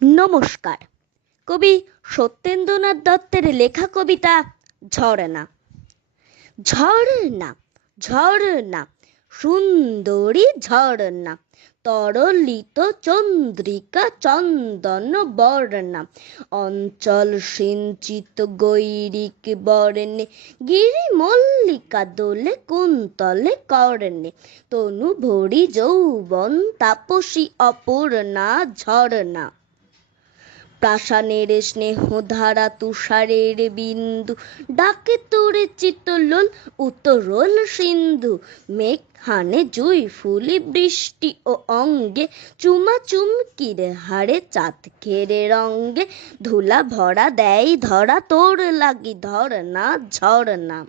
নমস্কার। কবি সত্যেন্দ্রনাথ দত্তের লেখা কবিতা ঝর্ণা। ঝর্ণা ঝর্ণা সুন্দরী ঝর্ণা, তরলিত চন্দ্রিকা চন্দন বর্ণা, অঞ্চল সিঞ্চিত গৈরিক বর্ণে, গিরি মল্লিকা দোলে কুন্তলে কর্ণে, তনু ভরি যৌবন তাপসী অপূর্ণা ঝর্ণা। প্রাসানের স্নেহধারা তুষারের বিন্দু, ডাকে তোরে চিত্তলোল উত্তরোল সিন্ধু, মেঘ হানে জুই ফুলি বৃষ্টি ও অঙ্গে, চুমা চুমকির হারে চাঁদ ঘেরে রঙ্গে, ধুলা ভরা দেয় ধরা তোর লাগি ধর্ণা ঝর্ণা।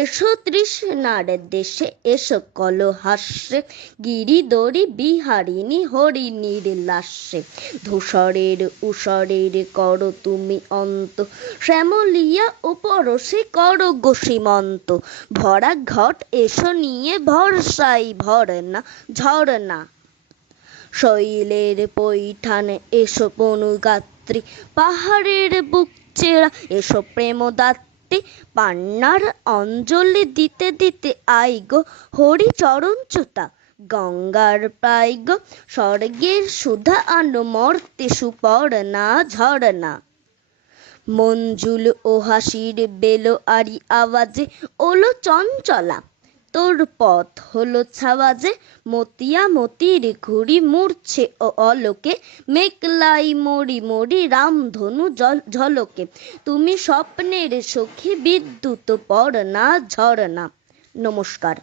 এসো তৃষ্ণার দেশে, এসো কলহাস্যে, গিরিদরি বিহারিণী হরিণীর লাস্যে, ধূসরের উষরের করো তুমি অন্ত, শ্যামলিয়া উপরসে করো গো সীমন্ত, ভরা ঘট এসো নিয়ে ভরসাই ভর্ণা ঝর্ণা। শৈলের পৈঠানে এসো বনগাত্রী, পাহাড়ের বুক চেরা এসো প্রেমদাত্রী, পান্নার অঞ্জলি দিতে দিতে আই গো হরি চরণচ্যুতা, গঙ্গার প্রায় গো স্বর্গের সুধা আনো মর্তে সুপর্ণা ঝর্ণা। মঞ্জুল ও হাসির বেলোয়ারি আওয়াজে ওলো চঞ্চলা, তোর পথ হলো ছাওয়াজে, মতিয়া মতির ঘুড়ি মূর্ছে ও অলোকে, মেঘলাই মরি মরি রামধনু ঝলকে, তুমি স্বপ্নের সখী বিদ্যুৎ পর্ণা ঝর্ণা। নমস্কার।